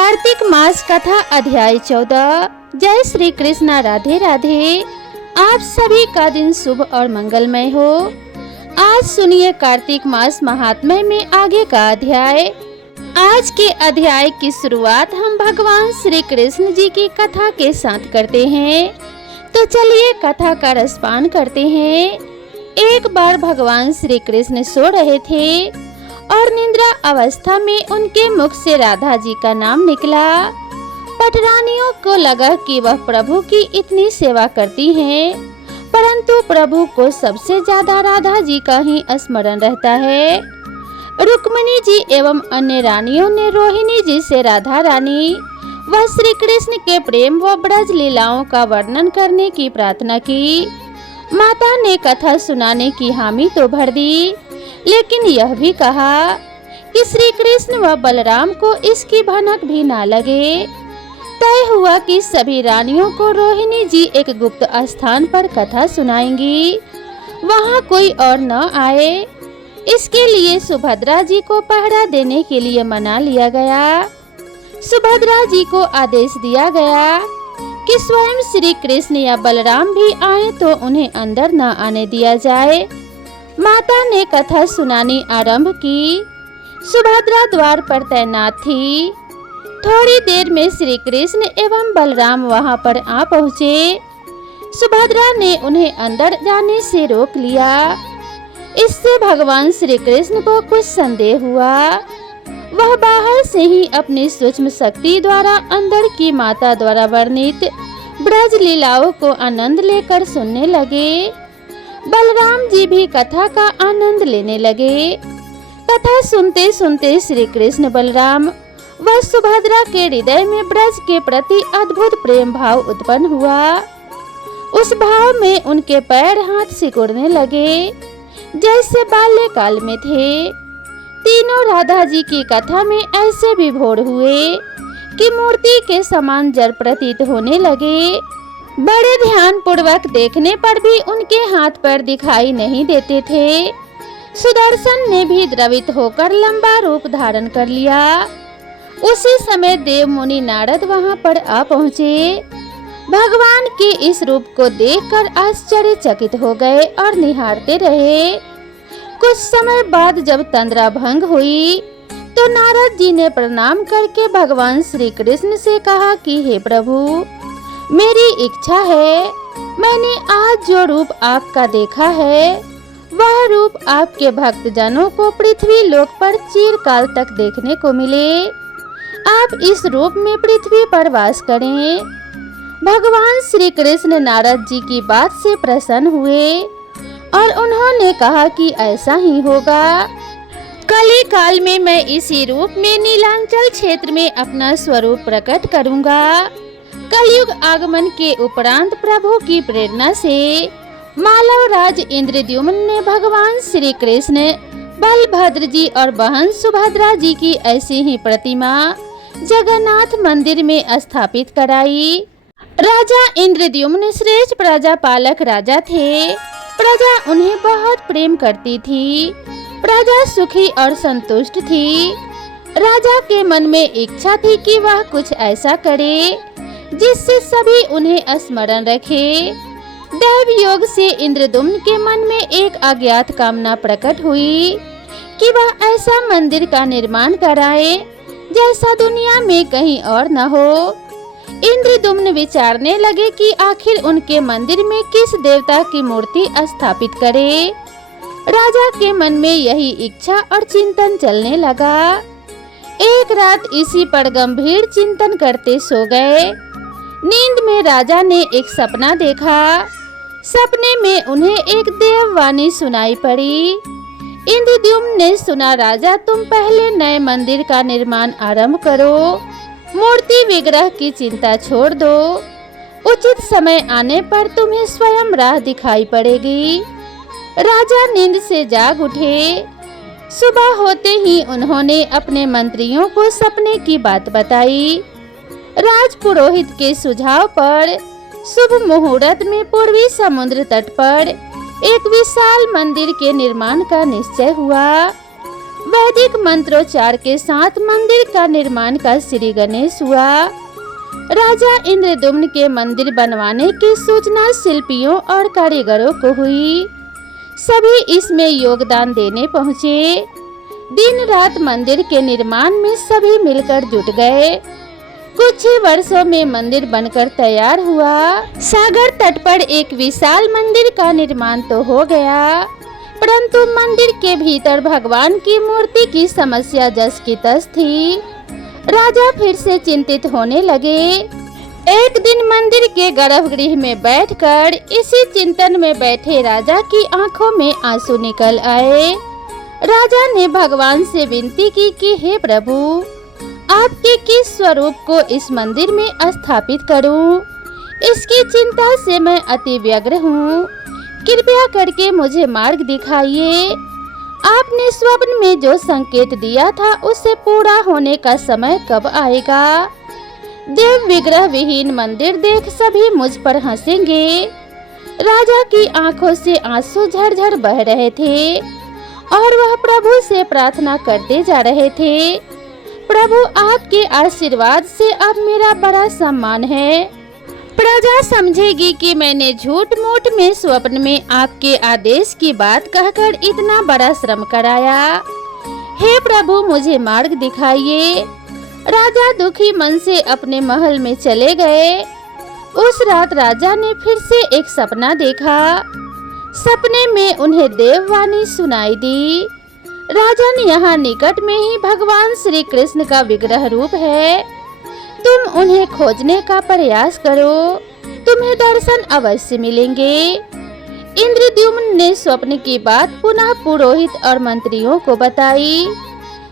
कार्तिक मास कथा अध्याय 14। जय श्री कृष्णा। राधे राधे। आप सभी का दिन शुभ और मंगलमय हो। आज सुनिए कार्तिक मास महात्म्य में आगे का अध्याय। आज के अध्याय की शुरुआत हम भगवान श्री कृष्ण जी की कथा के साथ करते हैं। तो चलिए कथा का रसपान करते हैं। एक बार भगवान श्री कृष्ण सो रहे थे और निद्रा अवस्था में उनके मुख से राधा जी का नाम निकला। पटरानियों को लगा कि वह प्रभु की इतनी सेवा करती हैं, परंतु प्रभु को सबसे ज्यादा राधा जी का ही स्मरण रहता है। रुक्मिणी जी एवं अन्य रानियों ने रोहिणी जी से राधा रानी व श्री कृष्ण के प्रेम व ब्रज लीलाओं का वर्णन करने की प्रार्थना की। माता ने कथा सुनाने की हामी तो भर दी, लेकिन यह भी कहा कि श्री कृष्ण व बलराम को इसकी भनक भी ना लगे। तय हुआ कि सभी रानियों को रोहिणी जी एक गुप्त स्थान पर कथा सुनाएंगी, वहां कोई और न आए। इसके लिए सुभद्रा जी को पहरा देने के लिए मना लिया गया। सुभद्रा जी को आदेश दिया गया कि स्वयं श्री कृष्ण या बलराम भी आए तो उन्हें अंदर न आने दिया जाए। माता ने कथा सुनानी आरंभ की। सुभद्रा द्वार पर तैनात थी। थोड़ी देर में श्री कृष्ण एवं बलराम वहां पर आ पहुँचे। सुभद्रा ने उन्हें अंदर जाने से रोक लिया। इससे भगवान श्री कृष्ण को कुछ संदेह हुआ। वह बाहर से ही अपनी सूक्ष्म शक्ति द्वारा अंदर की माता द्वारा वर्णित ब्रज लीलाओं को आनंद लेकर सुनने लगे। बलराम जी भी कथा का आनंद लेने लगे। कथा सुनते सुनते श्री कृष्ण बलराम व सुभद्रा के हृदय में ब्रज के प्रति अद्भुत प्रेम भाव उत्पन्न हुआ। उस भाव में उनके पैर हाथ सिकुड़ने लगे जैसे बाल्यकाल में थे। तीनों राधा जी की कथा में ऐसे विभोर हुए कि मूर्ति के समान जड़ प्रतीत होने लगे। बड़े ध्यान पूर्वक देखने पर भी उनके हाथ पैर दिखाई नहीं देते थे। सुदर्शन ने भी द्रवित होकर लंबा रूप धारण कर लिया। उसी समय देव मुनि नारद वहां पर आ पहुँचे। भगवान के इस रूप को देखकर आश्चर्यचकित हो गए और निहारते रहे। कुछ समय बाद जब तंद्रा भंग हुई तो नारद जी ने प्रणाम करके भगवान श्री कृष्ण से कहा कि हे प्रभु, मेरी इच्छा है, मैंने आज जो रूप आपका देखा है वह रूप आपके भक्तजनों को पृथ्वी लोक पर चिरकाल तक देखने को मिले। आप इस रूप में पृथ्वी पर वास करें। भगवान श्री कृष्ण नारद जी की बात से प्रसन्न हुए और उन्होंने कहा कि ऐसा ही होगा। कली काल में मैं इसी रूप में नीलांचल क्षेत्र में अपना स्वरूप प्रकट करूंगा। कलयुग आगमन के उपरांत प्रभु की प्रेरणा से मालव राज इंद्रद्युम्न ने भगवान श्री कृष्ण, बलभद्र जी और बहन सुभद्रा जी की ऐसी ही प्रतिमा जगन्नाथ मंदिर में स्थापित कराई। राजा इंद्रद्युम्न श्रेष्ठ प्रजा पालक राजा थे। प्रजा उन्हें बहुत प्रेम करती थी। प्रजा सुखी और संतुष्ट थी। राजा के मन में इच्छा थी कि वह कुछ ऐसा करे जिससे सभी उन्हें स्मरण रखे। दैव योग से इंद्रद्युम्न के मन में एक अज्ञात कामना प्रकट हुई कि वह ऐसा मंदिर का निर्माण कराए जैसा दुनिया में कहीं और न हो। इंद्रद्युम्न विचारने लगे कि आखिर उनके मंदिर में किस देवता की मूर्ति स्थापित करे। राजा के मन में यही इच्छा और चिंतन चलने लगा। एक रात इसी पर गंभीर चिंतन करते सो गए। नींद में राजा ने एक सपना देखा। सपने में उन्हें एक देववाणी सुनाई पड़ी। इंद्रद्युम्न ने सुना, राजा तुम पहले नए मंदिर का निर्माण आरंभ करो। मूर्ति विग्रह की चिंता छोड़ दो। उचित समय आने पर तुम्हें स्वयं राह दिखाई पड़ेगी। राजा नींद से जाग उठे। सुबह होते ही उन्होंने अपने मंत्रियों को सपने की बात बताई। राज पुरोहित के सुझाव पर शुभ मुहूर्त में पूर्वी समुद्र तट पर एक विशाल मंदिर के निर्माण का निश्चय हुआ। वैदिक मंत्रोच्चार के साथ मंदिर का निर्माण का श्री गणेश हुआ। राजा इंद्रदुम्न के मंदिर बनवाने की सूचना शिल्पियों और कारीगरों को हुई। सभी इसमें योगदान देने पहुँचे। दिन रात मंदिर के निर्माण में सभी मिलकर जुट गए। कुछ ही वर्षों में मंदिर बनकर तैयार हुआ। सागर तट पर एक विशाल मंदिर का निर्माण तो हो गया, परंतु मंदिर के भीतर भगवान की मूर्ति की समस्या जस की तस थी। राजा फिर से चिंतित होने लगे। एक दिन मंदिर के गर्भगृह में बैठकर इसी चिंतन में बैठे राजा की आंखों में आंसू निकल आए। राजा ने भगवान से विनती की कि हे प्रभु, आपके किस स्वरूप को इस मंदिर में स्थापित करूं? इसकी चिंता से मैं अति व्यग्र हूं। कृपया करके मुझे मार्ग दिखाइए। आपने स्वप्न में जो संकेत दिया था उससे पूरा होने का समय कब आएगा? देव विग्रह विहीन मंदिर देख सभी मुझ पर हंसेंगे। राजा की आंखों से आंसू झरझर बह रहे थे और वह प्रभु से प्रार्थना करते जा रहे थे। प्रभु, आपके आशीर्वाद से अब मेरा बड़ा सम्मान है। प्रजा समझेगी कि मैंने झूठ मूठ में स्वप्न में आपके आदेश की बात कहकर इतना बड़ा श्रम कराया। हे प्रभु, मुझे मार्ग दिखाइए। राजा दुखी मन से अपने महल में चले गए। उस रात राजा ने फिर से एक सपना देखा। सपने में उन्हें देववाणी सुनाई दी। राजन, यहाँ निकट में ही भगवान श्री कृष्ण का विग्रह रूप है। तुम उन्हें खोजने का प्रयास करो, तुम्हें दर्शन अवश्य मिलेंगे। इंद्रद्युम्न ने स्वप्न की बात पुनः पुरोहित और मंत्रियों को बताई।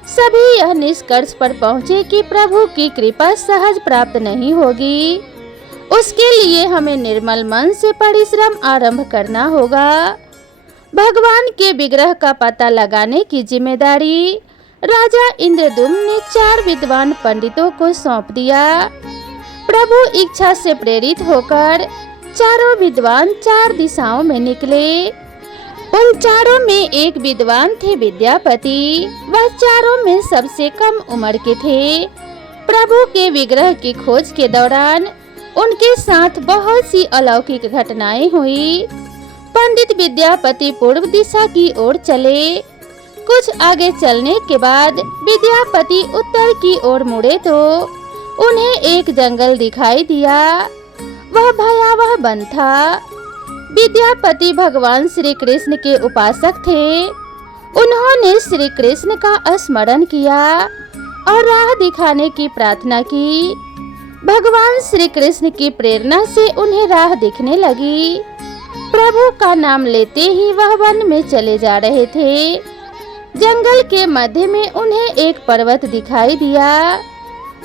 सभी यह निष्कर्ष पर पहुँचे कि प्रभु की कृपा सहज प्राप्त नहीं होगी। उसके लिए हमें निर्मल मन से परिश्रम आरंभ करना होगा। भगवान के विग्रह का पता लगाने की जिम्मेदारी राजा इंद्रद्युम्न ने 4 विद्वान पंडितों को सौंप दिया। प्रभु इच्छा से प्रेरित होकर चारों विद्वान 4 दिशाओं में निकले। उन चारों में एक विद्वान थे विद्यापति। वह चारों में सबसे कम उम्र के थे। प्रभु के विग्रह की खोज के दौरान उनके साथ बहुत सी अलौकिक घटनाएं हुई। पंडित विद्यापति पूर्व दिशा की ओर चले। कुछ आगे चलने के बाद विद्यापति उत्तर की ओर मुड़े तो उन्हें एक जंगल दिखाई दिया। वह भयावह वन था। विद्यापति भगवान श्री कृष्ण के उपासक थे। उन्होंने श्री कृष्ण का स्मरण किया और राह दिखाने की प्रार्थना की। भगवान श्री कृष्ण की प्रेरणा से उन्हें राह दिखने लगी। प्रभु का नाम लेते ही वह वन में चले जा रहे थे। जंगल के मध्य में उन्हें एक पर्वत दिखाई दिया।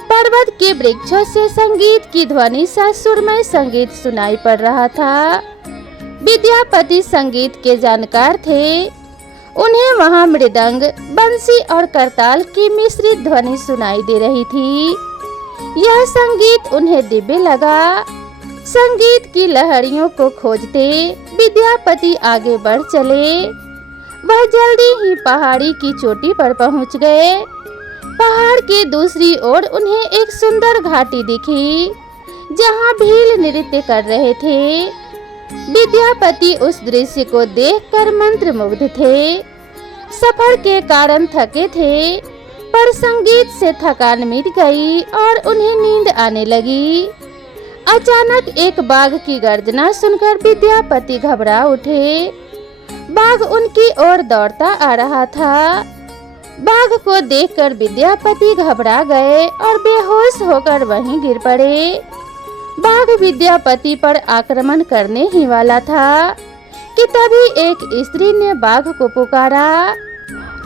पर्वत के वृक्षों से संगीत की ध्वनि सा सुरमय संगीत सुनाई पड़ रहा था। विद्यापति संगीत के जानकार थे। उन्हें वहां मृदंग, बंसी और करताल की मिश्रित ध्वनि सुनाई दे रही थी। यह संगीत उन्हें दिव्य लगा। संगीत की लहरियों को खोजते विद्यापति आगे बढ़ चले। वह जल्दी ही पहाड़ी की चोटी पर पहुंच गए। पहाड़ के दूसरी ओर उन्हें एक सुंदर घाटी दिखी, जहां भील नृत्य कर रहे थे। विद्यापति उस दृश्य को देखकर मंत्रमुग्ध थे। सफर के कारण थके थे, पर संगीत से थकान मिट गई और उन्हें नींद आने लगी। अचानक एक बाघ की गर्जना सुनकर विद्यापति घबरा उठे। बाघ उनकी ओर दौड़ता आ रहा था। बाघ को देखकर विद्यापति घबरा गए और बेहोश होकर वहीं गिर पड़े। बाघ विद्यापति पर आक्रमण करने ही वाला था कि तभी एक स्त्री ने बाघ को पुकारा।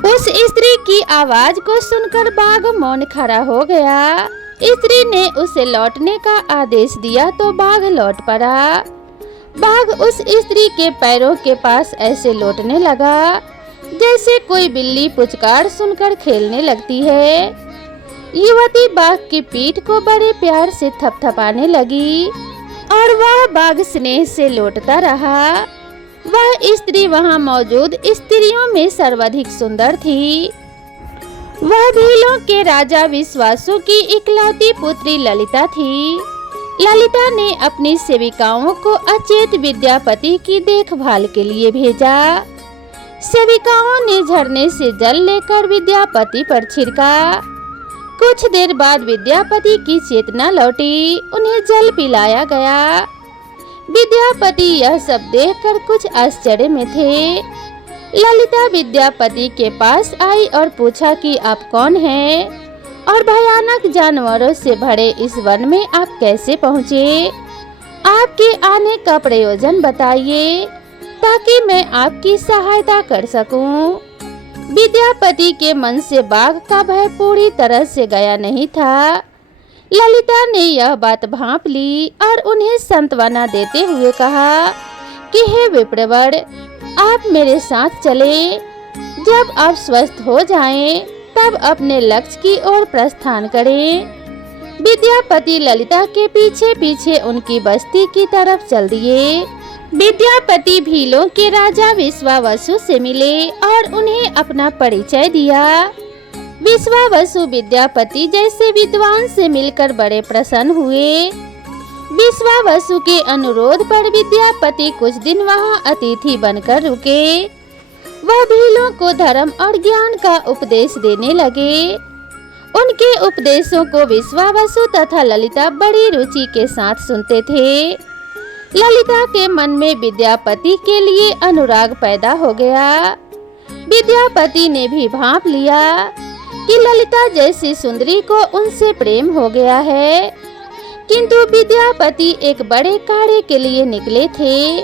उस स्त्री की आवाज को सुनकर बाघ मौन खड़ा हो गया। स्त्री ने उसे लौटने का आदेश दिया तो बाघ लौट पड़ा। बाघ उस स्त्री के पैरों के पास ऐसे लौटने लगा जैसे कोई बिल्ली पुचकार सुनकर खेलने लगती है। युवती बाघ की पीठ को बड़े प्यार से थपथपाने लगी और वह बाघ स्नेह से लौटता रहा। वह स्त्री वहां मौजूद स्त्रियों में सर्वाधिक सुंदर थी। वह भीलों के राजा विश्वासु की इकलौती पुत्री ललिता थी। ललिता ने अपनी सेविकाओं को अचेत विद्यापति की देखभाल के लिए भेजा। सेविकाओं ने झरने से जल लेकर विद्यापति पर छिड़का। कुछ देर बाद विद्यापति की चेतना लौटी, उन्हें जल पिलाया गया। विद्यापति यह सब देखकर कुछ आश्चर्य में थे। ललिता विद्यापति के पास आई और पूछा कि आप कौन हैं और भयानक जानवरों से भरे इस वन में आप कैसे पहुँचे? आपके आने का प्रयोजन बताइए ताकि मैं आपकी सहायता कर सकूं। विद्यापति के मन से बाघ का भय पूरी तरह से गया नहीं था। ललिता ने यह बात भांप ली और उन्हें सांत्वना देते हुए कहा कि हे विप्रवर, आप मेरे साथ चले। जब आप स्वस्थ हो जाएं, तब अपने लक्ष्य की ओर प्रस्थान करें। विद्यापति ललिता के पीछे पीछे उनकी बस्ती की तरफ चल दिए। विद्यापति भीलों के राजा विश्वावसु से मिले और उन्हें अपना परिचय दिया। विश्वावसु विद्यापति जैसे विद्वान से मिलकर बड़े प्रसन्न हुए। विश्वावसु के अनुरोध पर विद्यापति कुछ दिन वहां अतिथि बनकर रुके। वह भीलों को धर्म और ज्ञान का उपदेश देने लगे। उनके उपदेशों को विश्वावसु तथा ललिता बड़ी रुचि के साथ सुनते थे। ललिता के मन में विद्यापति के लिए अनुराग पैदा हो गया। विद्यापति ने भी भांप लिया कि ललिता जैसी सुंदरी को उनसे प्रेम हो गया है, किंतु विद्यापति एक बड़े कार्य के लिए निकले थे।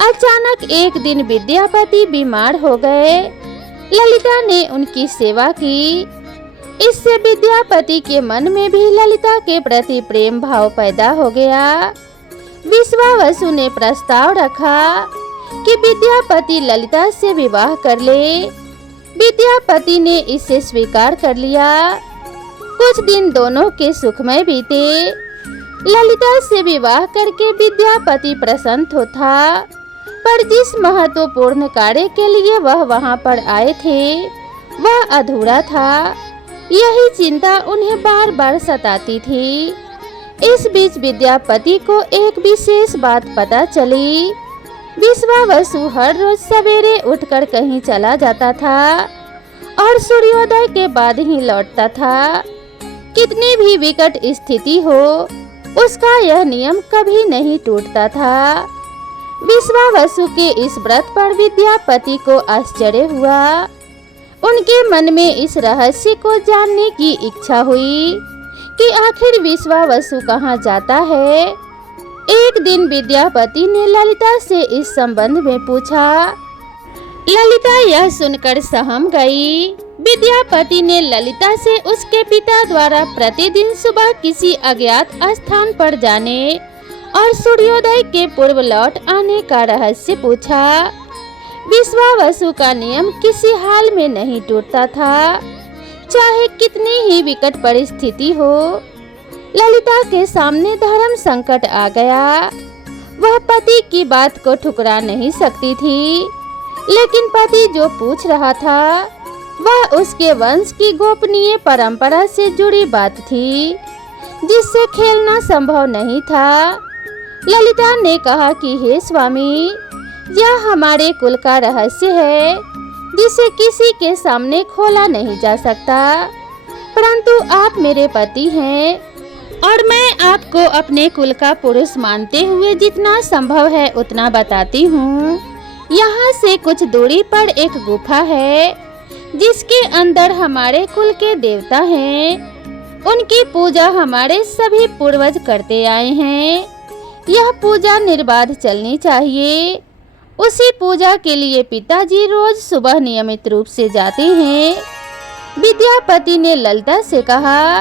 अचानक एक दिन विद्यापति बीमार हो गए। ललिता ने उनकी सेवा की। इससे विद्यापति के मन में भी ललिता के प्रति प्रेम भाव पैदा हो गया। विश्वावसु ने प्रस्ताव रखा कि विद्यापति ललिता से विवाह कर ले। विद्यापति ने इसे स्वीकार कर लिया। कुछ दिन दोनों के सुखमय बीते। ललिता से विवाह करके विद्यापति प्रसन्न तो था, पर जिस महत्वपूर्ण कार्य के लिए वह वहां पर आए थे वह अधूरा था। यही चिंता उन्हें बार बार सताती थी। इस बीच विद्यापति को एक विशेष बात पता चली। विश्वावसु हर रोज सवेरे उठकर कहीं चला जाता था और सूर्योदय के बाद ही लौटता था। कितनी भी विकट स्थिति हो, उसका यह नियम कभी नहीं टूटता था। विश्वावसु के इस व्रत पर विद्यापति को आश्चर्य हुआ। उनके मन में इस रहस्य को जानने की इच्छा हुई कि आखिर विश्वावसु कहाँ जाता है। एक दिन विद्यापति ने ललिता से इस संबंध में पूछा। ललिता यह सुनकर सहम गई। विद्यापति ने ललिता से उसके पिता द्वारा प्रतिदिन सुबह किसी अज्ञात स्थान पर जाने और सूर्योदय के पूर्व लौट आने का रहस्य पूछा। विश्वावसु का नियम किसी हाल में नहीं टूटता था, चाहे कितनी ही विकट परिस्थिति हो। ललिता के सामने धर्म संकट आ गया। वह पति की बात को ठुकरा नहीं सकती थी, लेकिन पति जो पूछ रहा था वह उसके वंश की गोपनीय परंपरा से जुड़ी बात थी, जिससे खेलना संभव नहीं था। ललिता ने कहा कि हे स्वामी, यह हमारे कुल का रहस्य है जिसे किसी के सामने खोला नहीं जा सकता, परंतु आप मेरे पति हैं और मैं आपको अपने कुल का पुरुष मानते हुए जितना संभव है उतना बताती हूँ। यहाँ से कुछ दूरी पर एक गुफा है जिसके अंदर हमारे कुल के देवता हैं। उनकी पूजा हमारे सभी पूर्वज करते आए हैं। यह पूजा निर्बाध चलनी चाहिए। उसी पूजा के लिए पिताजी रोज सुबह नियमित रूप से जाते हैं। विद्यापति ने ललिता से कहा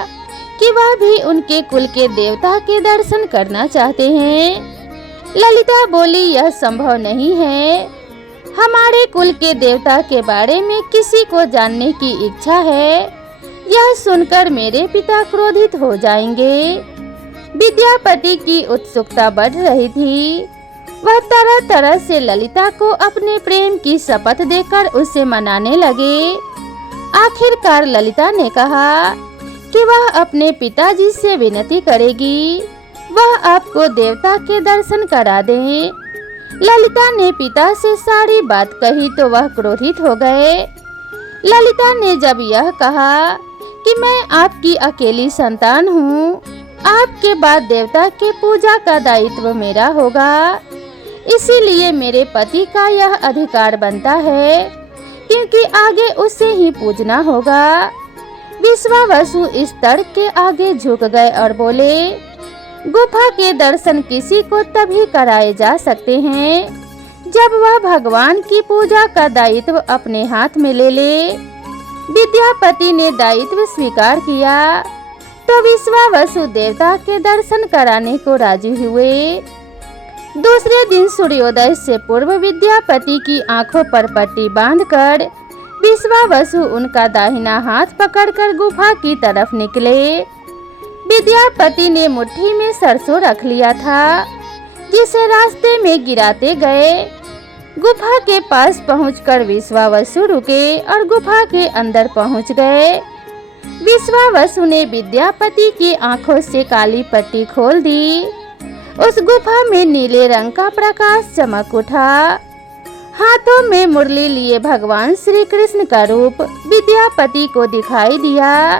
कि वह भी उनके कुल के देवता के दर्शन करना चाहते हैं। ललिता बोली, यह संभव नहीं है। हमारे कुल के देवता के बारे में किसी को जानने की इच्छा है। यह सुनकर मेरे पिता क्रोधित हो जाएंगे। विद्यापति की उत्सुकता बढ़ रही थी। वह तरह तरह से ललिता को अपने प्रेम की शपथ देकर उसे मनाने लगे। आखिरकार ललिता ने कहा कि वह अपने पिताजी से विनती करेगी वह आपको देवता के दर्शन करा दें। ललिता ने पिता से सारी बात कही तो वह क्रोधित हो गए। ललिता ने जब यह कहा कि मैं आपकी अकेली संतान हूँ, आपके बाद देवता के पूजा का दायित्व मेरा होगा, इसीलिए मेरे पति का यह अधिकार बनता है क्योंकि आगे उसे ही पूजना होगा। विश्वावसु इस तर्क के आगे झुक गए और बोले, गुफा के दर्शन किसी को तभी कराए जा सकते हैं जब वह भगवान की पूजा का दायित्व अपने हाथ में ले ले। विद्यापति ने दायित्व स्वीकार किया तो विश्वावसु देवता के दर्शन कराने को राजी हुए। दूसरे दिन सूर्योदय से पूर्व विद्यापति की आंखों पर पट्टी बांधकर विश्वावसु उनका दाहिना हाथ पकड़कर गुफा की तरफ निकले। विद्यापति ने मुट्ठी में सरसों रख लिया था जिसे रास्ते में गिराते गए। गुफा के पास पहुंचकर विश्वावसु रुके और गुफा के अंदर पहुंच गए। विश्वावसु ने विद्यापति की आंखों से काली पट्टी खोल दी। उस गुफा में नीले रंग का प्रकाश चमक उठा। हाथों में मुरली लिए भगवान श्री कृष्ण का रूप विद्यापति को दिखाई दिया।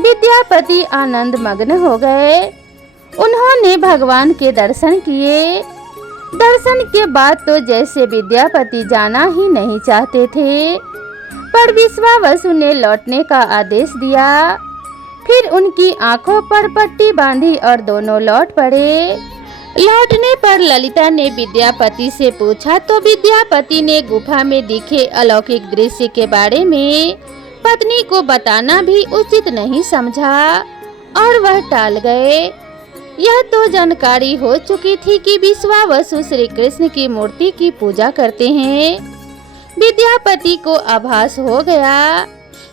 विद्यापति आनंद मग्न हो गए। उन्होंने भगवान के दर्शन किए। दर्शन के बाद तो जैसे विद्यापति जाना ही नहीं चाहते थे, पर विश्वावसु ने लौटने का आदेश दिया। फिर उनकी आंखों पर पट्टी बांधी और दोनों लौट पड़े। लौटने पर ललिता ने विद्यापति से पूछा तो विद्यापति ने गुफा में दिखे अलौकिक दृश्य के बारे में पत्नी को बताना भी उचित नहीं समझा और वह टाल गए। यह तो जानकारी हो चुकी थी कि विश्वावसु श्री कृष्ण की मूर्ति की पूजा करते हैं। विद्यापति को आभास हो गया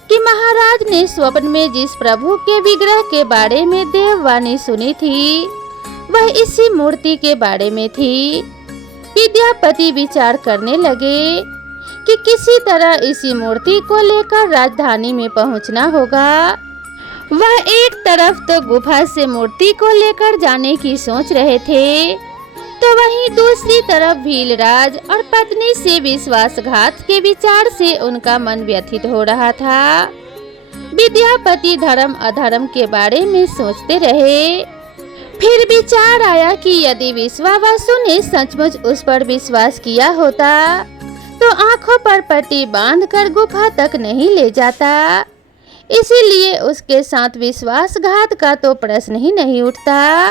कि महाराज ने स्वप्न में जिस प्रभु के विग्रह के बारे में देववाणी सुनी थी वह इसी मूर्ति के बारे में थी। विद्यापति विचार करने लगे कि किसी तरह इसी मूर्ति को लेकर राजधानी में पहुंचना होगा। वह एक तरफ तो गुफा से मूर्ति को लेकर जाने की सोच रहे थे तो वहीं दूसरी तरफ भीलराज और पत्नी से विश्वासघात के विचार से उनका मन व्यथित हो रहा था। विद्यापति धर्म अधर्म के बारे में सोचते रहे। फिर विचार आया कि यदि विश्वावसु ने सचमुच उस पर विश्वास किया होता तो आंखों पर पट्टी बांधकर गुफा तक नहीं ले जाता, इसीलिए उसके साथ विश्वासघात का तो प्रश्न ही नहीं उठता।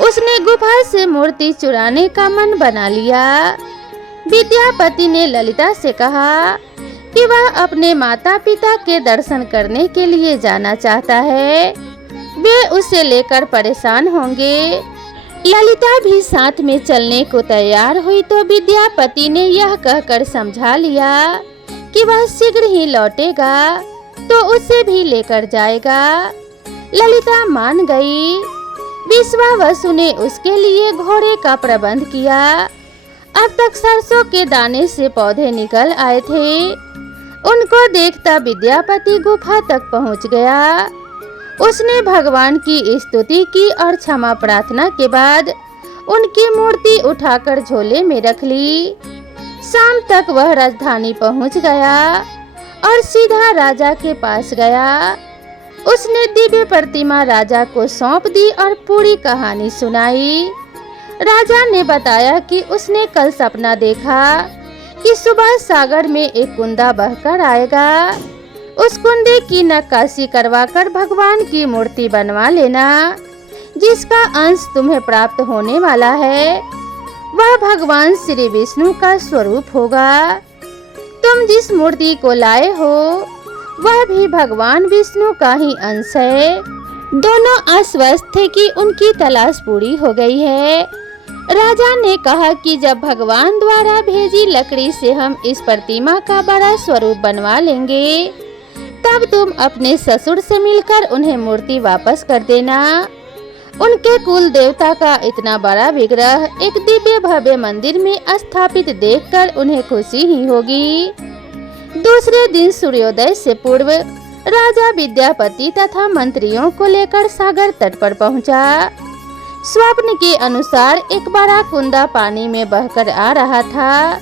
उसने गुफा से मूर्ति चुराने का मन बना लिया। विद्यापति ने ललिता से कहा कि वह अपने माता पिता के दर्शन करने के लिए जाना चाहता है, वे उसे लेकर परेशान होंगे। ललिता भी साथ में चलने को तैयार हुई तो विद्यापति ने यह कहकर समझा लिया कि वह शीघ्र ही लौटेगा तो उसे भी लेकर जाएगा। ललिता मान गई। विश्वावसु ने उसके लिए घोड़े का प्रबंध किया। अब तक सरसों के दाने से पौधे निकल आए थे। उनको देखता विद्यापति गुफा तक पहुंच गया। उसने भगवान की स्तुति की और क्षमा प्रार्थना के बाद उनकी मूर्ति उठाकर झोले में रख ली। शाम तक वह राजधानी पहुंच गया और सीधा राजा के पास गया। उसने दिव्य प्रतिमा राजा को सौंप दी और पूरी कहानी सुनाई। राजा ने बताया कि उसने कल सपना देखा कि सुबह सागर में एक कुंदा बहकर आएगा। उस कुंडे की नक्काशी करवाकर भगवान की मूर्ति बनवा लेना, जिसका अंश तुम्हें प्राप्त होने वाला है। वह भगवान श्री विष्णु का स्वरूप होगा। तुम जिस मूर्ति को लाए हो वह भी भगवान विष्णु का ही अंश है। दोनों आश्वस्त थे कि उनकी तलाश पूरी हो गई है। राजा ने कहा कि जब भगवान द्वारा भेजी लकड़ी से हम इस प्रतिमा का बड़ा स्वरूप बनवा लेंगे तब तुम अपने ससुर से मिलकर उन्हें मूर्ति वापस कर देना। उनके कुल देवता का इतना बड़ा विग्रह एक दिव्य भव्य मंदिर में स्थापित देखकर उन्हें खुशी ही होगी। दूसरे दिन सूर्योदय से पूर्व राजा विद्यापति तथा मंत्रियों को लेकर सागर तट पर पहुंचा। स्वप्न के अनुसार एक बड़ा कुंदा पानी में बहकर आ रहा था।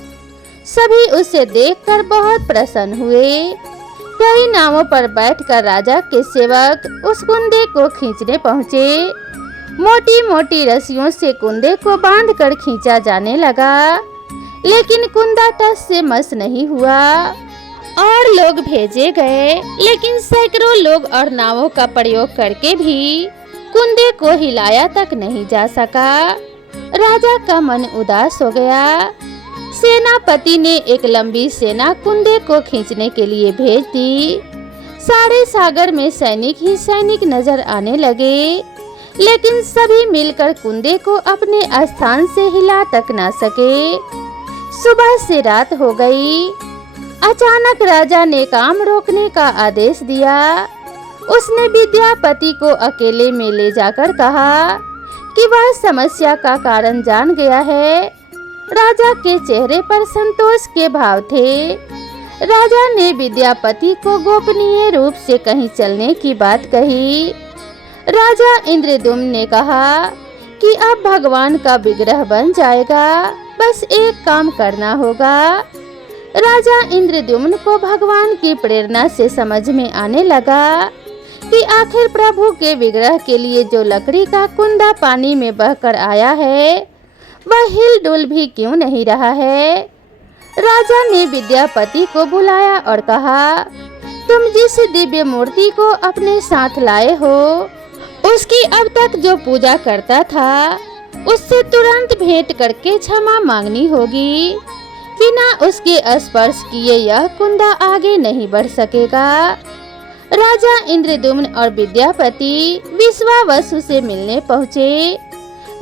सभी उसे देखकर बहुत प्रसन्न हुए। कई नावों पर बैठकर राजा के सेवक उस कुंदे को खींचने पहुंचे। मोटी मोटी रस्सियों से कुंदे को बांधकर खींचा जाने लगा, लेकिन कुंदा टस से मस नहीं हुआ। और लोग भेजे गए, लेकिन सैकड़ों लोग और नावों का प्रयोग करके भी कुंदे को हिलाया तक नहीं जा सका। राजा का मन उदास हो गया। सेनापति ने एक लंबी सेना कुंदे को खींचने के लिए भेज दी। सारे सागर में सैनिक ही सैनिक नजर आने लगे, लेकिन सभी मिलकर कुंदे को अपने स्थान से हिला तक ना सके। सुबह से रात हो गई। अचानक राजा ने काम रोकने का आदेश दिया। उसने विद्यापति को अकेले में ले जाकर कहा कि वह समस्या का कारण जान गया है। राजा के चेहरे पर संतोष के भाव थे। राजा ने विद्यापति को गोपनीय रूप से कहीं चलने की बात कही। राजा इंद्रद्युम्न ने कहा कि अब भगवान का विग्रह बन जाएगा, बस एक काम करना होगा। राजा इंद्रद्युम्न को भगवान की प्रेरणा से समझ में आने लगा कि आखिर प्रभु के विग्रह के लिए जो लकड़ी का कुंदा पानी में बहकर आया है, वह हिलडुल भी क्यों नहीं रहा है। राजा ने विद्यापति को बुलाया और कहा, तुम जिस दिव्य मूर्ति को अपने साथ लाए हो, उसकी अब तक जो पूजा करता था, उससे तुरंत भेंट करके क्षमा मांगनी होगी। बिना उसके स्पर्श किए यह कुंदा आगे नहीं बढ़ सकेगा। राजा इंद्रद्युम्न और विद्यापति विश्वावसु से मिलने पहुँचे।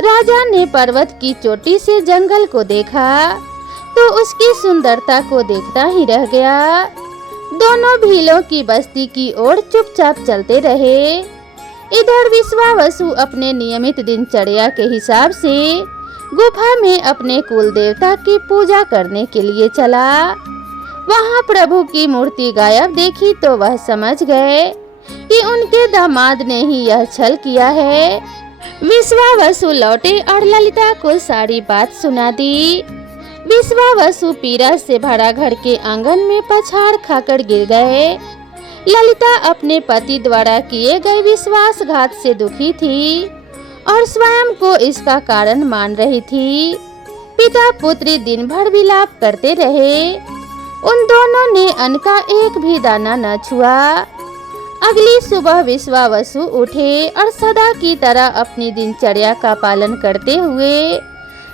राजा ने पर्वत की चोटी से जंगल को देखा तो उसकी सुंदरता को देखता ही रह गया। दोनों भीलों की बस्ती की ओर चुपचाप चलते रहे। इधर विश्वावसु अपने नियमित दिनचर्या के हिसाब से गुफा में अपने कुल देवता की पूजा करने के लिए चला। वहां प्रभु की मूर्ति गायब देखी तो वह समझ गए कि उनके दामाद ने ही यह छल किया है। विश्वावसु लौटे और ललिता को सारी बात सुना दी। विश्वावसु पीड़ा से भरा घर के आंगन में पछाड़ खाकर गिर गए। ललिता अपने पति द्वारा किए गए विश्वासघात से दुखी थी और स्वयं को इसका कारण मान रही थी। पिता पुत्री दिन भर विलाप करते रहे। उन दोनों ने अन्न का एक भी दाना न छुआ। अगली सुबह विश्वावसु उठे और सदा की तरह अपनी दिनचर्या का पालन करते हुए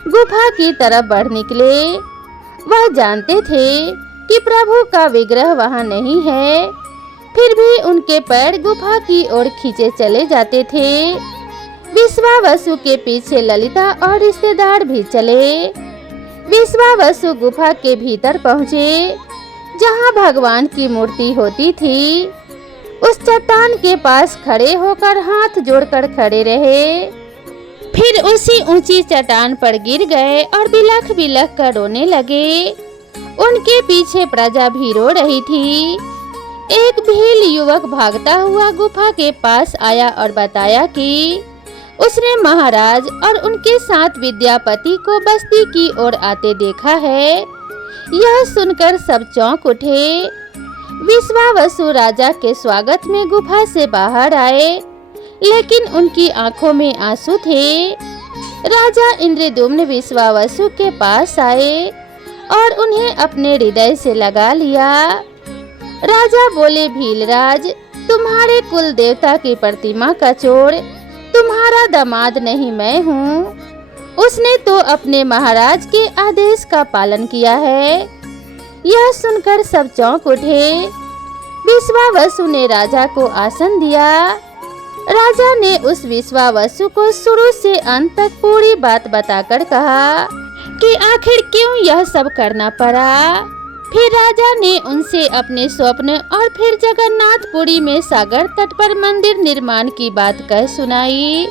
गुफा की तरफ बढ़ निकले। वह जानते थे कि प्रभु का विग्रह वहां नहीं है, फिर भी उनके पैर गुफा की ओर खींचे चले जाते थे। विश्वावसु के पीछे ललिता और रिश्तेदार भी चले। विश्वावसु गुफा के भीतर पहुँचे, जहाँ भगवान की मूर्ति होती थी। उस चट्टान के पास खड़े होकर हाथ जोड़कर खड़े रहे। फिर उसी ऊंची चट्टान पर गिर गए और बिलख बिलख कर रोने लगे। उनके पीछे प्रजा भी रो रही थी। एक भील युवक भागता हुआ गुफा के पास आया और बताया कि उसने महाराज और उनके साथ विद्यापति को बस्ती की ओर आते देखा है। यह सुनकर सब चौंक उठे। विश्वावसु राजा के स्वागत में गुफा से बाहर आए, लेकिन उनकी आंखों में आंसू थे। राजा इंद्रद्युम्न विश्वावसु के पास आए और उन्हें अपने हृदय से लगा लिया। राजा बोले, भीलराज, तुम्हारे कुल देवता की प्रतिमा का चोर तुम्हारा दामाद नहीं, मैं हूँ। उसने तो अपने महाराज के आदेश का पालन किया है। यह सुनकर सब चौंक उठे। विश्वावसु ने राजा को आसन दिया। राजा ने उस विश्वावसु को शुरू से अंत तक पूरी बात बताकर कहा कि आखिर क्यों यह सब करना पड़ा। फिर राजा ने उनसे अपने स्वप्न और फिर जगन्नाथपुरी में सागर तट पर मंदिर निर्माण की बात कह सुनाई।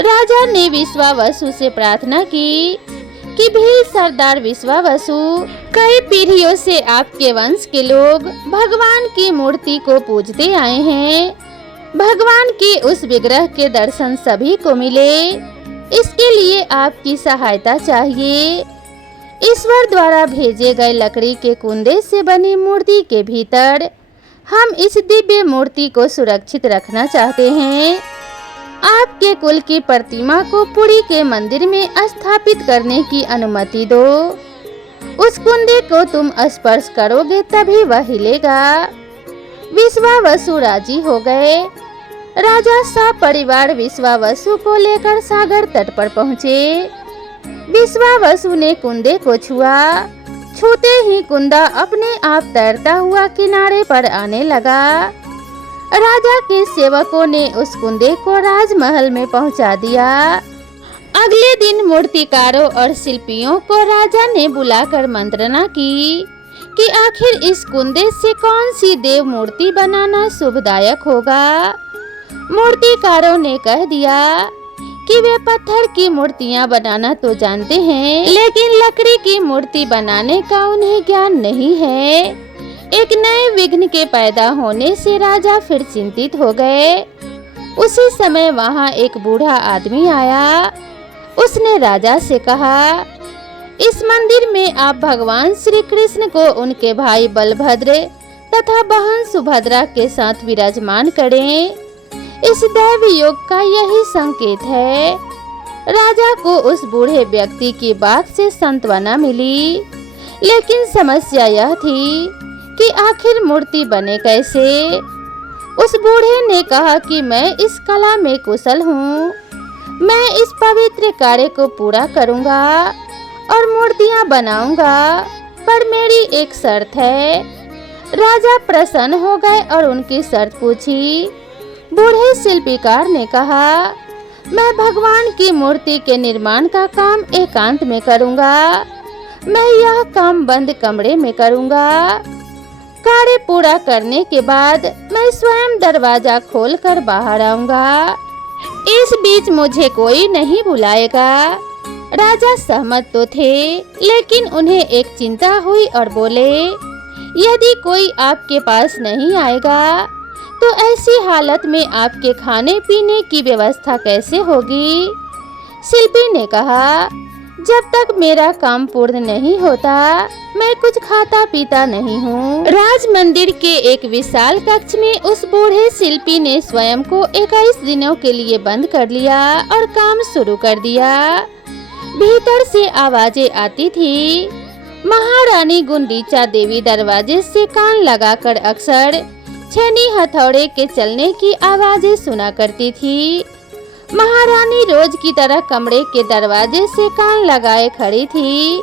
राजा ने विश्वावसु से प्रार्थना की कि भील सरदार विश्वावसु कई पीढ़ियों से आपके वंश के लोग भगवान की मूर्ति को पूजते आए हैं। भगवान के उस विग्रह के दर्शन सभी को मिले, इसके लिए आपकी सहायता चाहिए। ईश्वर द्वारा भेजे गए लकड़ी के कुंदे से बनी मूर्ति के भीतर हम इस दिव्य मूर्ति को सुरक्षित रखना चाहते हैं। आपके कुल की प्रतिमा को पुरी के मंदिर में स्थापित करने की अनुमति दो। उस कुंदे को तुम स्पर्श करोगे तभी वह हिलेगा। विश्वावसु राजी हो गए। राजा सपरिवार विश्वावसु को लेकर सागर तट पर पहुँचे। विश्वावसु ने कुंदे को छुआ। छूते ही कुंदा अपने आप तैरता हुआ किनारे पर आने लगा। राजा के सेवकों ने उस कुंदे को राजमहल में पहुंचा दिया। अगले दिन मूर्तिकारों और शिल्पियों को राजा ने बुलाकर मंत्रणा की कि आखिर इस कुंदे से कौन सी देव मूर्ति बनाना शुभदायक होगा। मूर्तिकारों ने कह दिया कि वे पत्थर की मूर्तियां बनाना तो जानते हैं, लेकिन लकड़ी की मूर्ति बनाने का उन्हें ज्ञान नहीं है। एक नए विघ्न के पैदा होने से राजा फिर चिंतित हो गए। उसी समय वहां एक बूढ़ा आदमी आया। उसने राजा से कहा, इस मंदिर में आप भगवान श्री कृष्ण को उनके भाई बलभद्र तथा बहन सुभद्रा के साथ विराजमान करें। इस दैव योग का यही संकेत है। राजा को उस बूढ़े व्यक्ति की बात से सांत्वना मिली, लेकिन समस्या यह थी कि आखिर मूर्ति बने कैसे। उस बूढ़े ने कहा कि मैं इस कला में कुशल हूँ। मैं इस पवित्र कार्य को पूरा करूँगा और मूर्तियाँ बनाऊँगा, पर मेरी एक शर्त है। राजा प्रसन्न हो गए और उनकी शर्त पूछी। बूढ़े शिल्पीकार ने कहा, मैं भगवान की मूर्ति के निर्माण का काम एकांत में करूँगा। मैं यह काम बंद कमरे में करूँगा। कार्य पूरा करने के बाद मैं स्वयं दरवाजा खोलकर बाहर आऊँगा। इस बीच मुझे कोई नहीं बुलाएगा। राजा सहमत तो थे, लेकिन उन्हें एक चिंता हुई और बोले, यदि कोई आपके पास नहीं आएगा तो ऐसी हालत में आपके खाने पीने की व्यवस्था कैसे होगी। शिल्पी ने कहा, जब तक मेरा काम पूर्ण नहीं होता मैं कुछ खाता पीता नहीं हूँ। राज मंदिर के एक विशाल कक्ष में उस बूढ़े शिल्पी ने स्वयं को 21 दिनों के लिए बंद कर लिया और काम शुरू कर दिया। भीतर से आवाजें आती थी। महारानी गुंडीचा देवी दरवाजे से कान लगाकर अक्सर छेनी हथौड़े के चलने की आवाजें सुना करती थी। महारानी रोज की तरह कमरे के दरवाजे से कान लगाए खड़ी थी।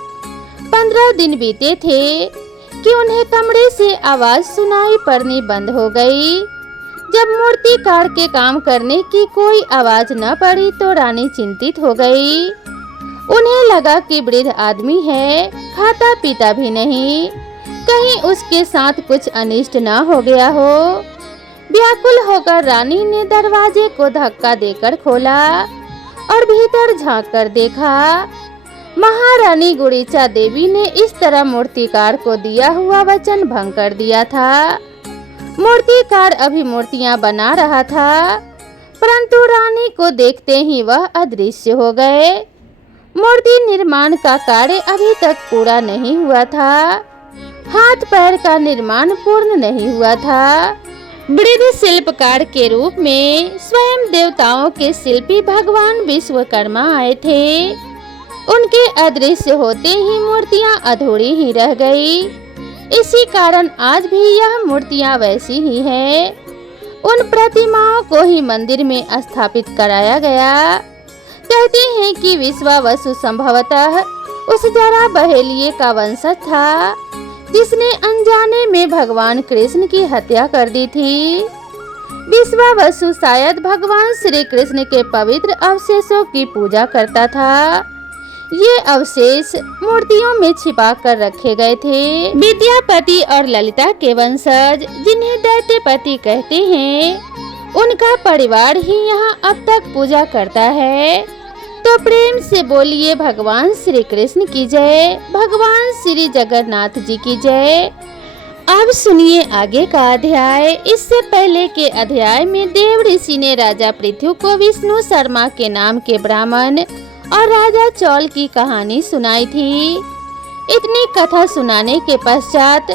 15 दिन बीते थे कि उन्हें कमरे से आवाज सुनाई पड़नी बंद हो गई। जब मूर्तिकार के काम करने की कोई आवाज न पड़ी तो रानी चिंतित हो गई। उन्हें लगा कि वृद्ध आदमी है, खाता पीता भी नहीं, कहीं उसके साथ कुछ अनिष्ट न हो गया हो। व्याकुल होकर रानी ने दरवाजे को धक्का देकर खोला और भीतर झांक कर देखा। महारानी गुंडीचा देवी ने इस तरह मूर्तिकार को दिया हुआ वचन भंग कर दिया था। मूर्तिकार अभी मूर्तियां बना रहा था, परंतु रानी को देखते ही वह अदृश्य हो गए। मूर्ति निर्माण का कार्य अभी तक पूरा नहीं हुआ था। हाथ पैर का निर्माण पूर्ण नहीं हुआ था। वृद्ध शिल्पकार के रूप में स्वयं देवताओं के शिल्पी भगवान विश्वकर्मा आए थे। उनके अदृश्य होते ही मूर्तियां अधूरी ही रह गई। इसी कारण आज भी यह मूर्तियां वैसी ही है। उन प्रतिमाओं को ही मंदिर में स्थापित कराया गया। कहते हैं कि विश्वावसु संभवतः उस जरा बहेलिये का वंशज था जिसने अनजाने में भगवान कृष्ण की हत्या कर दी थी। विश्वावसु शायद भगवान श्री कृष्ण के पवित्र अवशेषों की पूजा करता था। ये अवशेष मूर्तियों में छिपा कर रखे गए थे। विद्यापति और ललिता के वंशज, जिन्हें दैत्यपति कहते हैं, उनका परिवार ही यहाँ अब तक पूजा करता है। तो प्रेम से बोलिए भगवान श्री कृष्ण की जय, भगवान श्री जगन्नाथ जी की जय। अब सुनिए आगे का अध्याय। इससे पहले के अध्याय में देव ऋषि ने राजा पृथु को विष्णु शर्मा के नाम के ब्राह्मण और राजा चौल की कहानी सुनाई थी। इतनी कथा सुनाने के पश्चात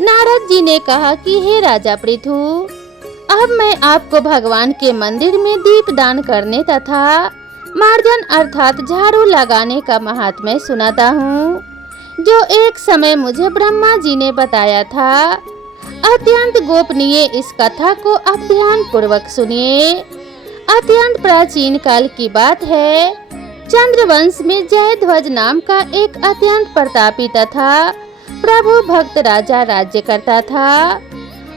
नारद जी ने कहा कि हे राजा पृथु, अब मैं आपको भगवान के मंदिर में दीप दान करने तथा मार्जन अर्थात झाड़ू लगाने का महात्म्य सुनाता हूँ, जो एक समय मुझे ब्रह्मा जी ने बताया था। अत्यंत गोपनीय इस कथा को आप ध्यान पूर्वक सुनिए। अत्यंत प्राचीन काल की बात है। चंद्रवंश में जयध्वज नाम का एक अत्यंत प्रतापी तथा प्रभु भक्त राजा राज्य करता था।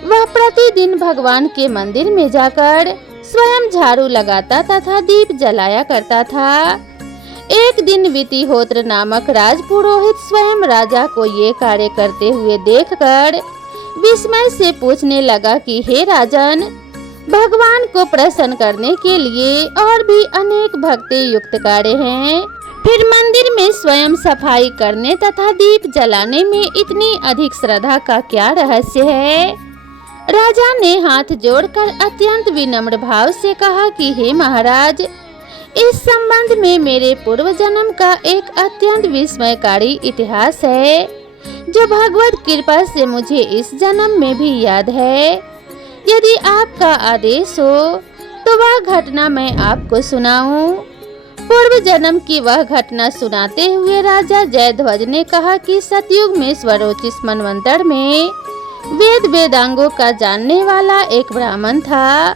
वह प्रतिदिन भगवान के मंदिर में जाकर स्वयं झाड़ू लगाता तथा दीप जलाया करता था। एक दिन वितिहोत्र नामक राजपुरोहित स्वयं राजा को ये कार्य करते हुए देखकर विस्मय से पूछने लगा कि हे राजन, भगवान को प्रसन्न करने के लिए और भी अनेक भक्ति युक्त कार्य हैं, फिर मंदिर में स्वयं सफाई करने तथा दीप जलाने में इतनी अधिक श्रद्धा का क्या रहस्य है? राजा ने हाथ जोड़कर अत्यंत विनम्र भाव से कहा कि हे महाराज, इस संबंध में मेरे पूर्व जन्म का एक अत्यंत विस्मयकारी इतिहास है, जो भगवत कृपा से मुझे इस जन्म में भी याद है। यदि आपका आदेश हो तो वह घटना मैं आपको सुनाऊं। पूर्व जन्म की वह घटना सुनाते हुए राजा जयध्वज ने कहा कि सतयुग में स्वरोचिष मनवंतर में वेद वेदांगों का जानने वाला एक ब्राह्मण था,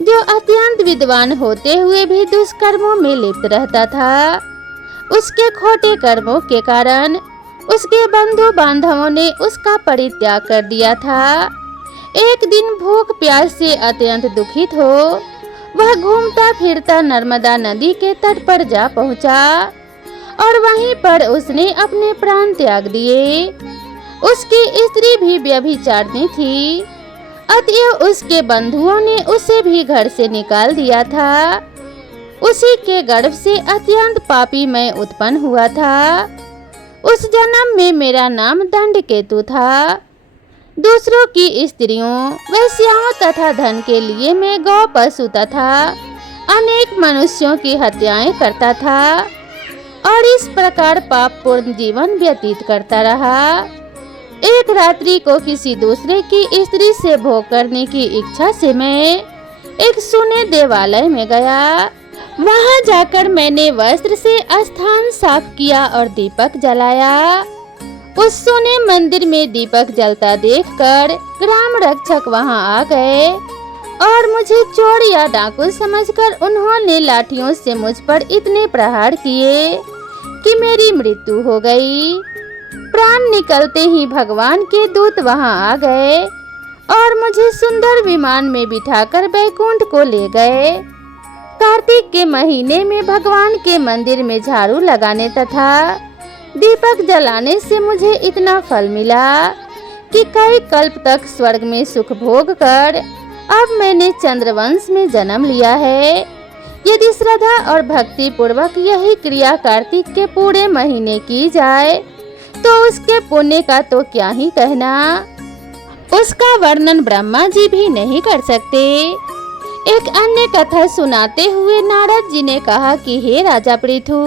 जो अत्यंत विद्वान होते हुए भी दुष्कर्मों में लिप्त रहता था। उसके खोटे कर्मों के कारण उसके बंधु बांधवों ने उसका परित्याग कर दिया था। एक दिन भूख प्यास से अत्यंत दुखित हो वह घूमता फिरता नर्मदा नदी के तट पर जा पहुंचा और वहीं पर उसने अपने प्राण त्याग दिए। उसकी स्त्री भी व्यभिचारिणी थी, अतएव उसके बंधुओं ने उसे भी घर से निकाल दिया था। उसी के गर्भ से अत्यंत पापी मैं उत्पन्न हुआ था। उस जन्म में मेरा नाम दंडकेतु था। दूसरों की स्त्रियों, वेश्याओं तथा धन के लिए मैं गौ पशु तथा अनेक मनुष्यों की हत्याएं करता था और इस प्रकार पापपूर्ण जीवन व्यतीत करता रहा। एक रात्रि को किसी दूसरे की स्त्री से भोग करने की इच्छा से मैं एक सुने देवालय में गया। वहां जाकर मैंने वस्त्र से स्थान साफ किया और दीपक जलाया। उस सुने मंदिर में दीपक जलता देखकर ग्राम रक्षक वहां आ गए और मुझे चोर या डाकू समझकर उन्होंने लाठियों से मुझ पर इतने प्रहार किए कि मेरी मृत्यु हो गई। प्राण निकलते ही भगवान के दूत वहां आ गए और मुझे सुंदर विमान में बिठाकर बैकुंठ को ले गए। कार्तिक के महीने में भगवान के मंदिर में झाड़ू लगाने तथा दीपक जलाने से मुझे इतना फल मिला कि कई कल्प तक स्वर्ग में सुख भोग कर अब मैंने चंद्रवंश में जन्म लिया है। यदि श्रद्धा और भक्ति पूर्वक यही क्रिया कार्तिक के पूरे महीने की जाए तो उसके पुण्य का तो क्या ही कहना, उसका वर्णन ब्रह्मा जी भी नहीं कर सकते। एक अन्य कथा सुनाते हुए नारद जी ने कहा कि हे राजा पृथु,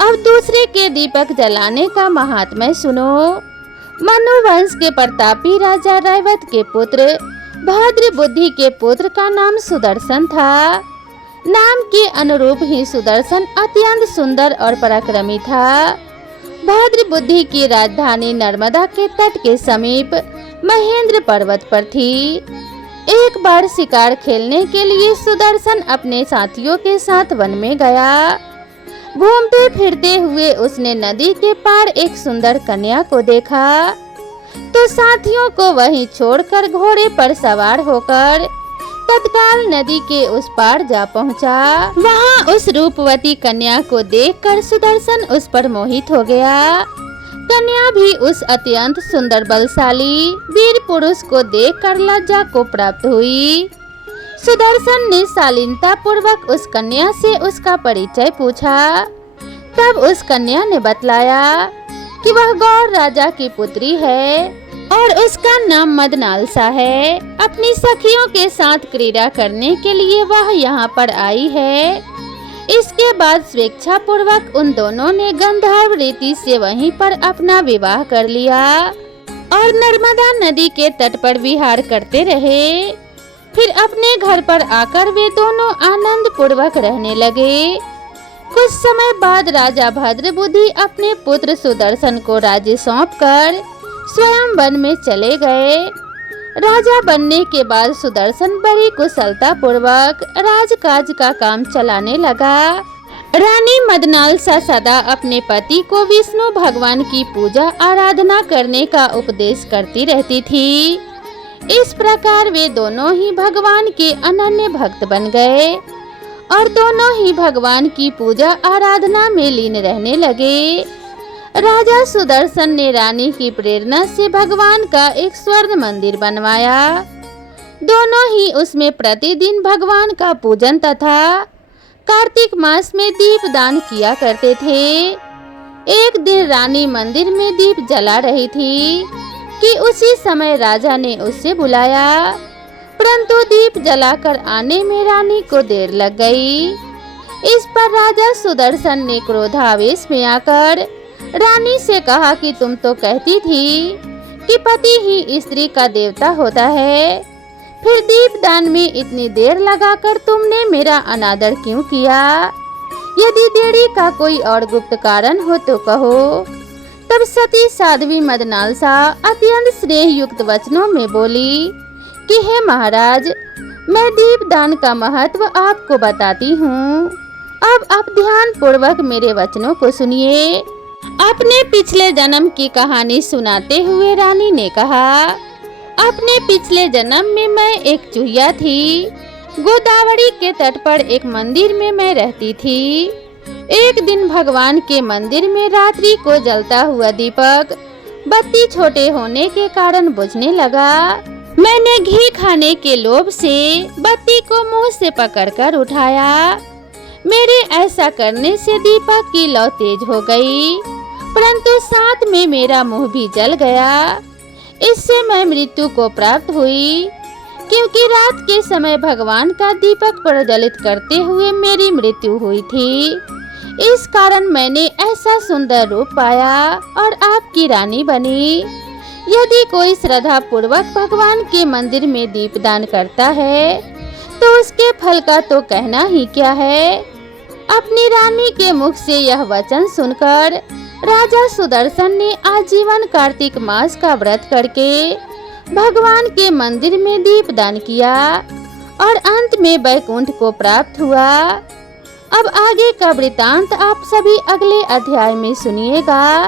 अब दूसरे के दीपक जलाने का महात्म्य सुनो। मनुवंश के प्रतापी राजा रैवत के पुत्र भद्र बुद्धि के पुत्र का नाम सुदर्शन था। नाम के अनुरूप ही सुदर्शन अत्यंत सुंदर और पराक्रमी था। भद्र बुद्धि की राजधानी नर्मदा के तट के समीप महेंद्र पर्वत पर थी। एक बार शिकार खेलने के लिए सुदर्शन अपने साथियों के साथ वन में गया। घूमते फिरते हुए उसने नदी के पार एक सुंदर कन्या को देखा, तो साथियों को वहीं छोड़कर घोड़े पर सवार होकर तत्काल नदी के उस पार जा पहुंचा। वहां उस रूपवती कन्या को देखकर सुदर्शन उस पर मोहित हो गया। कन्या भी उस अत्यंत सुंदर बलशाली वीर पुरुष को देखकर लज्जा को प्राप्त हुई। सुदर्शन ने शालीनता पूर्वक उस कन्या से उसका परिचय पूछा। तब उस कन्या ने बतलाया कि वह गौर राजा की पुत्री है और उसका नाम मदनालसा है। अपनी सखियों के साथ क्रीड़ा करने के लिए वह यहाँ पर आई है। इसके बाद स्वेच्छा पूर्वक उन दोनों ने गंधर्व रीति से वहीं पर अपना विवाह कर लिया और नर्मदा नदी के तट पर विहार करते रहे। फिर अपने घर पर आकर वे दोनों आनंद पूर्वक रहने लगे। कुछ समय बाद राजा भद्रबुद्धि अपने पुत्र सुदर्शन को राज्य सौंपकर स्वयं वन में चले गए। राजा बनने के बाद सुदर्शन बड़ी कुशलता पूर्वक राजकाज का काम चलाने लगा। रानी मदनालसा सदा अपने पति को विष्णु भगवान की पूजा आराधना करने का उपदेश करती रहती थी। इस प्रकार वे दोनों ही भगवान के अनन्य भक्त बन गए और दोनों ही भगवान की पूजा आराधना में लीन रहने लगे। राजा सुदर्शन ने रानी की प्रेरणा से भगवान का एक स्वर्ण मंदिर बनवाया। दोनों ही उसमें प्रतिदिन भगवान का पूजन तथा कार्तिक मास में दीप दान किया करते थे। एक दिन रानी मंदिर में दीप जला रही थी कि उसी समय राजा ने उससे बुलाया, परंतु दीप जलाकर आने में रानी को देर लग गई। इस पर राजा सुदर्शन ने क्रोधावेश में आकर रानी से कहा कि तुम तो कहती थी कि पति ही स्त्री का देवता होता है, फिर दीपदान में इतनी देर लगाकर तुमने मेरा अनादर क्यों किया? यदि देरी का कोई और गुप्त कारण हो तो कहो। तब सती साध्वी मदनालसा अत्यंत स्नेह युक्त वचनों में बोली कि हे महाराज, मैं दीपदान का महत्व आपको बताती हूँ। अब आप ध्यान पूर्वक मेरे वचनों को सुनिए। अपने पिछले जन्म की कहानी सुनाते हुए रानी ने कहा, अपने पिछले जन्म में मैं एक चूहिया थी। गोदावरी के तट पर एक मंदिर में मैं रहती थी। एक दिन भगवान के मंदिर में रात्रि को जलता हुआ दीपक बत्ती छोटे होने के कारण बुझने लगा। मैंने घी खाने के लोभ से बत्ती को मुंह से पकड़कर उठाया। मेरे ऐसा करने से दीपक की लौ तेज हो गई, परंतु साथ में मेरा मुंह भी जल गया। इससे मैं मृत्यु को प्राप्त हुई, क्योंकि रात के समय भगवान का दीपक प्रज्वलित करते हुए मेरी मृत्यु हुई थी। इस कारण मैंने ऐसा सुंदर रूप पाया और आपकी रानी बनी। यदि कोई श्रद्धा पूर्वक भगवान के मंदिर में दीपदान करता है तो उसके फल का तो कहना ही क्या है। अपनी रानी के मुख से यह वचन सुनकर राजा सुदर्शन ने आजीवन कार्तिक मास का व्रत करके भगवान के मंदिर में दीपदान किया और अंत में वैकुंठ को प्राप्त हुआ। अब आगे का वृतांत आप सभी अगले अध्याय में सुनिएगा।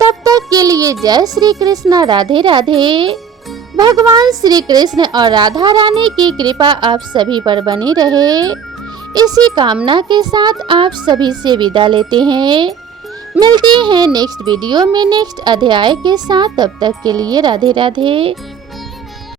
तब तक के लिए जय श्री कृष्ण, राधे राधे। भगवान श्री कृष्ण और राधा रानी की कृपा आप सभी पर बनी रहे, इसी कामना के साथ आप सभी से विदा लेते हैं। मिलते हैं नेक्स्ट वीडियो में नेक्स्ट अध्याय के साथ। तब तक के लिए राधे राधे।